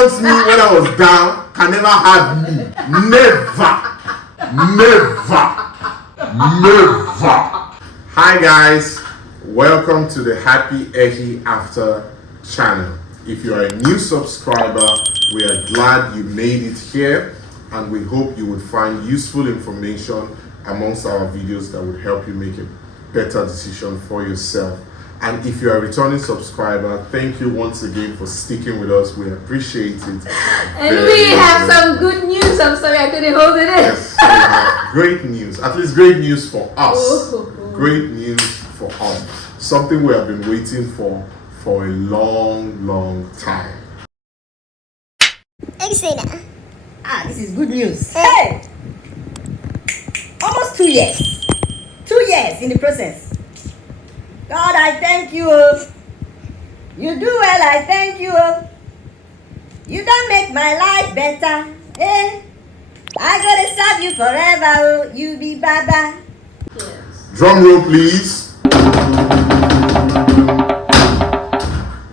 wants me when I was down can never have me. Never. Hi guys, welcome to the happyafouda channel. If you are a new subscriber, we are glad you made it here, and we hope you would find useful information amongst our videos that would help you make a better decision for yourself. And if you're a returning subscriber, thank you once again for sticking with us. We appreciate it. And we have some good news. I'm sorry I couldn't hold it in. Yes, we have great news. At least great news for us. Ooh. Great news for us. Something we have been waiting for a long time. Explain. This is good news. Hey! Almost 2 years. 2 years in the process. God, I thank you. You do well, I thank you. You don't make my life better. Eh? I gotta serve you forever. You be Baba. Yes. Drum roll, please.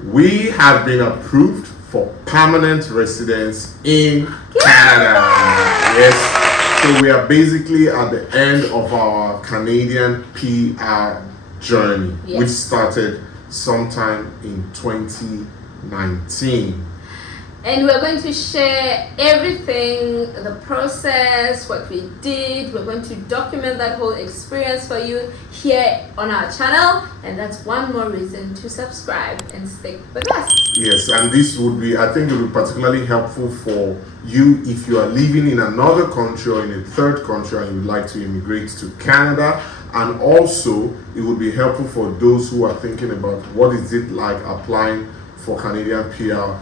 We have been approved for permanent residence in Canada. Yes. So we are basically at the end of our Canadian PR journey, yes, which started sometime in 2019. And we're going to share everything, the process, what we did. We're going to document that whole experience for you here on our channel, and that's one more reason to subscribe and stick with us. Yes, and this would be, I think it would be particularly helpful for you if you are living in another country or in a third country and you would like to immigrate to Canada. And also, it would be helpful for those who are thinking about what is it like applying for Canadian PR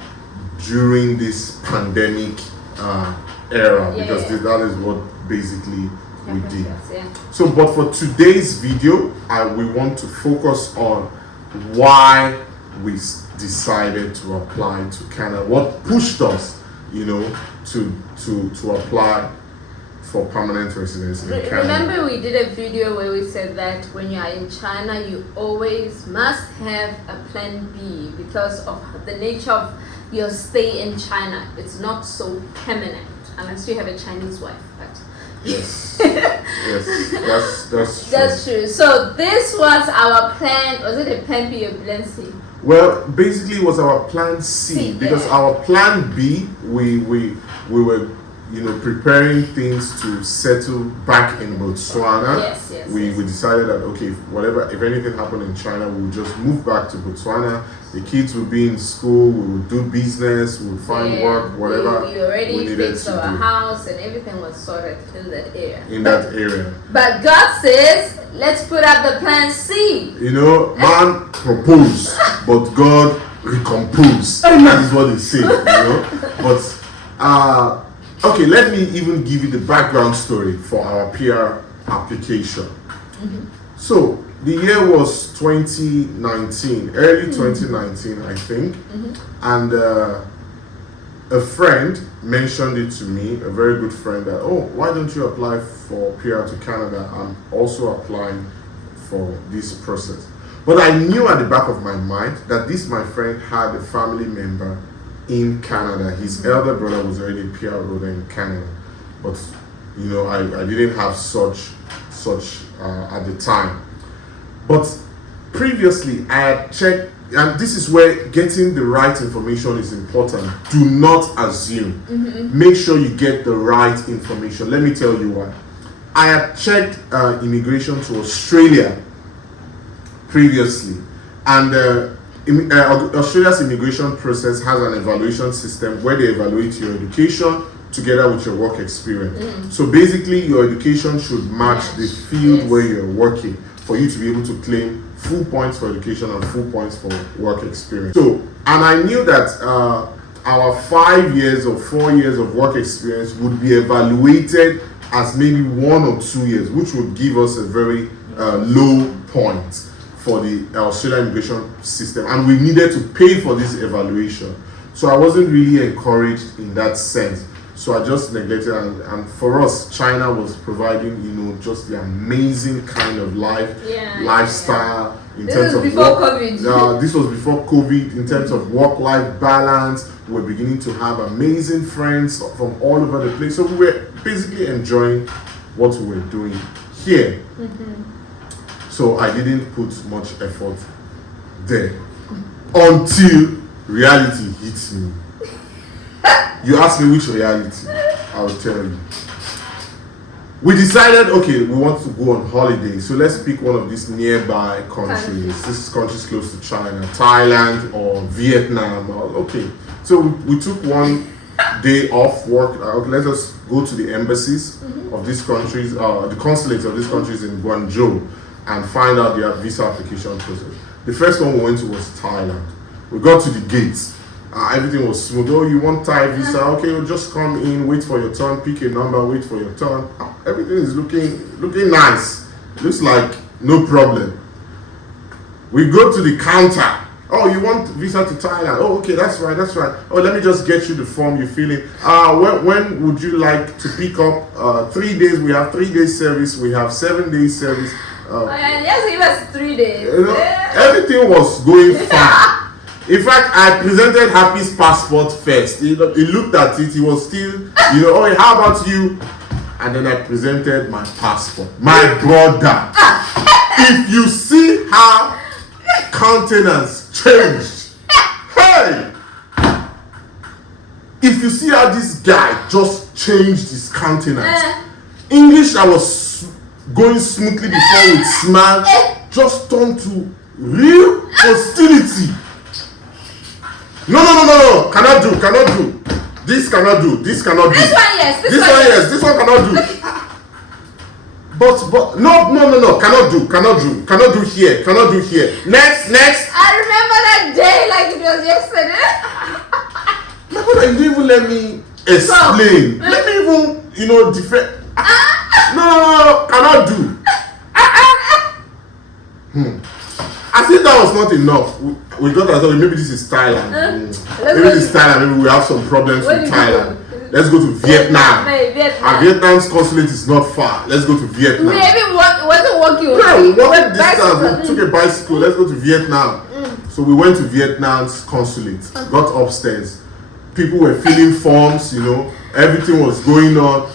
during this pandemic era, because that is what basically we did. Yeah. So, but for today's video, we want to focus on why we decided to apply to Canada. What pushed us, to apply for permanent residence in Canada. Remember, we did a video where we said that when you are in China, you always must have a plan B because of the nature of your stay in China. It's not so permanent unless you have a Chinese wife. But yes, yes, that's true. That's true. So this was our plan. Was it a plan B or plan C? Well, basically, it was our plan C, because our plan B, we were preparing things to settle back in Botswana. Yes. We decided that, okay, if anything happened in China, we'll just move back to Botswana. The kids will be in school, we will do business, we'll find work, whatever we already needed fixed to our do. House and everything was sorted in that area. But God says, let's put up the plan C. Man proposed, but God recompose. That is what they say, But okay, let me even give you the background story for our PR application. Mm-hmm. So the year was 2019, early 2019, I think. Mm-hmm. And a friend mentioned it to me, a very good friend, that, why don't you apply for PR to Canada? I'm also applying for this process. But I knew at the back of my mind that my friend had a family member in Canada. His elder brother was already a PR holder in Canada, but I didn't have such at the time. But previously I had checked, and this is where getting the right information is important. Do not assume. Mm-hmm. Make sure you get the right information. Let me tell you why. I had checked immigration to Australia previously, and Australia's immigration process has an evaluation system where they evaluate your education together with your work experience. Mm. So basically, your education should match the field where you're working for you to be able to claim full points for education and full points for work experience. So, and I knew that our 5 years or 4 years of work experience would be evaluated as maybe 1 or 2 years, which would give us a very low point for the Australian immigration system, and we needed to pay for this evaluation. So I wasn't really encouraged in that sense. So I just neglected, and for us, China was providing, just the amazing kind of lifestyle, in This terms was of before work. COVID. This was before COVID. In terms of work-life balance, we're beginning to have amazing friends from all over the place. So we were basically enjoying what we were doing here. So I didn't put much effort there until reality hits me. You ask me which reality, I'll tell you. We decided, okay, we want to go on holiday, so let's pick one of these nearby countries. This is countries close to China, Thailand or Vietnam. Okay, so we took one day off work. Let us go to the embassies of these countries, the consulates of these countries in Guangzhou, and find out their visa application process. The first one we went to was Thailand. We got to the gates. Everything was smooth. Oh, you want Thai visa? Okay, you'll just come in, wait for your turn, pick a number, wait for your turn. Everything is looking nice. Looks like no problem. We go to the counter. Oh, you want visa to Thailand? Oh, okay, that's right. Oh, let me just get you the form you fill in. When would you like to pick up? 3 days. We have 3 days service. We have 7 days service. Yes, give us 3 days. Everything was going fine. In fact, I presented Happy's passport first. He looked at it. He was still, oh, how about you? And then I presented my passport. My brother. If you see how countenance changed. Hey! If you see how this guy just changed his countenance. English I was going smoothly before with smile just turned to real hostility. No. Cannot do. This cannot do. This cannot do. This one, yes. This one cannot do. But no. Cannot do here. Next. I remember that day like it was yesterday. My brother, you didn't even let me explain. Let me even, defend. No, cannot do. I think that was not enough. We got that. Maybe this is Thailand. Maybe this is Thailand. Maybe we have some problems with Thailand. Let's go to Vietnam. Vietnam's consulate is not far. Let's go to Vietnam. Maybe wasn't walking. Yeah, what distance? We took a bicycle. Let's go to Vietnam. So we went to Vietnam's consulate. Got upstairs. People were filling forms. Everything was going on.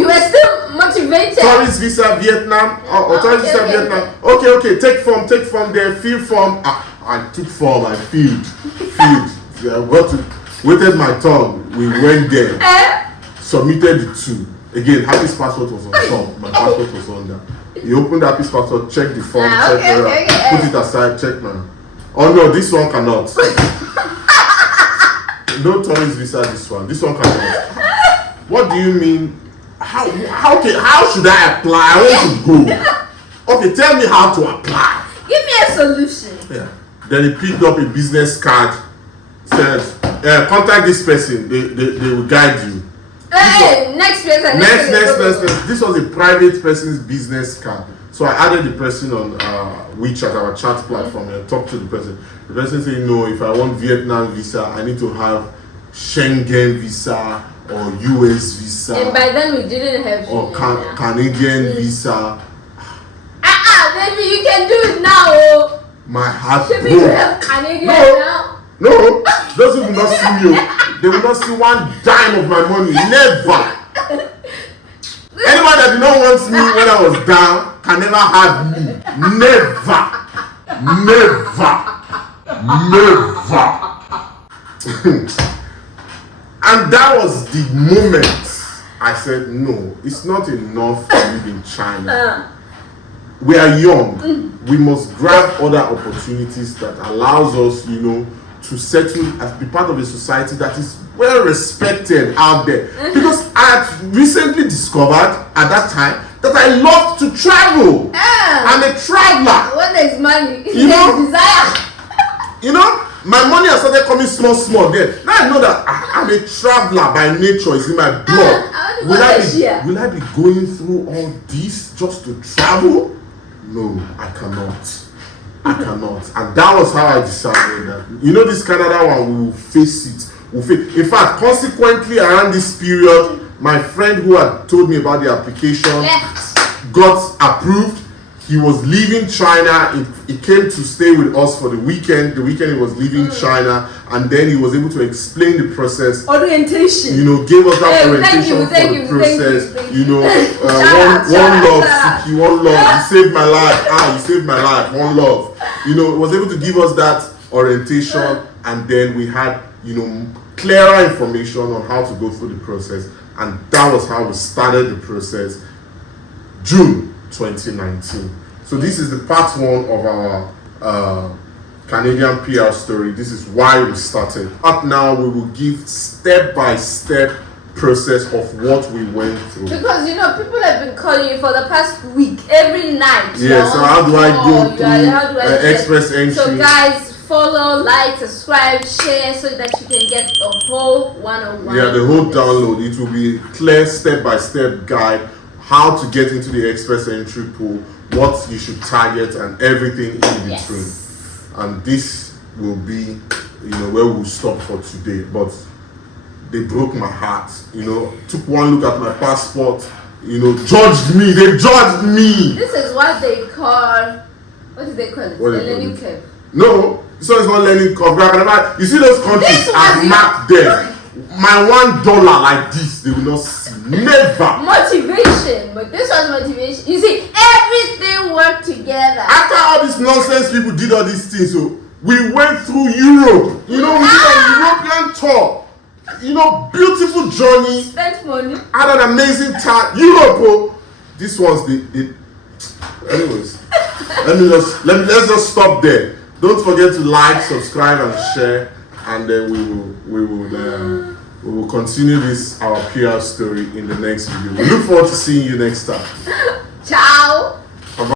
You were still motivated. Tourist visa Vietnam. Tourist visa Vietnam. Okay. Take form there. Fill form. I took form. I filled. Waited my turn. We went there. Submitted the two. Again, Happy's passport was on top. My passport was on there. He opened Happy's passport, checked the form, put it aside, check now. Oh no, this one cannot. No tourist visa. This one cannot. What do you mean? How should I apply? I want to go. Okay, tell me how to apply. Give me a solution. Yeah. Then he picked up a business card. Said, contact this person. They will guide you. Next person. Next. This was a private person's business card. So I added the person on WeChat, our chat platform, and talked to the person. The person said, no, if I want Vietnam visa, I need to have Schengen visa or US visa. And by then we didn't have or Canadian visa. Baby, you can do it now. My heart broke. Maybe you have Canadian now. No, those people will not see me. They will not see one dime of my money. Never. Anyone that did not want me when I was down can never have me. Never. And that was the moment I said, no, it's not enough to live in China. We are young. We must grab other opportunities that allows us, to settle as be part of a society that is well respected out there. Because I had recently discovered at that time that I love to travel. I'm a traveler. When there's money, there's desire. My money has started coming small there. Now I know that I'm a traveler by nature. It's in my blood. Will I be going through all this just to travel? No, I cannot. And that was how I decided that, this Canada one, we will face it. In fact, consequently, around this period, my friend who had told me about the application got approved. he was leaving China. He came to stay with us for the weekend. The weekend he was leaving China, and then he was able to explain the process. Orientation. You know, gave us that orientation thank you, for the process. thank You know, Shout love, out. Siki, one love. You saved my life. You saved my life. One love. You know, was able to give us that orientation, and then we had, you know, clearer information on how to go through the process, and that was how we started the process. June 2019. So this is the part one of our Canadian PR story. This is why we started. Up now, we will give step-by-step process of what we went through. Because you know, people have been calling you for the past week, every night. Yeah, so how do I go through express entry? So guys, follow, like, subscribe, share, so that you can get the whole 101. Yeah, the whole download. It will be clear step-by-step guide how to get into the express entry pool, what you should target, and everything in between. And this will be, you know, where we'll stop for today. But they broke my heart, you know, took one look at my passport, you know, judged me. They judged me. This is what they call, what do they call it? What The do they learning call it? curve. No, this one is not learning curve. You see those countries This are was marked there. My $1 like this, they will not see. Never. Motivation, but this was motivation. You see, everything worked together. After all this nonsense, people did all these things. So we went through Europe. You know, we did a European tour. You know, beautiful journey. Spent money. Had an amazing time. Europe, oh. This was the anyways. Let's just stop there. Don't forget to like, subscribe, and share, and then we will continue this our PR story in the next video. We look forward to seeing you next time. Ciao.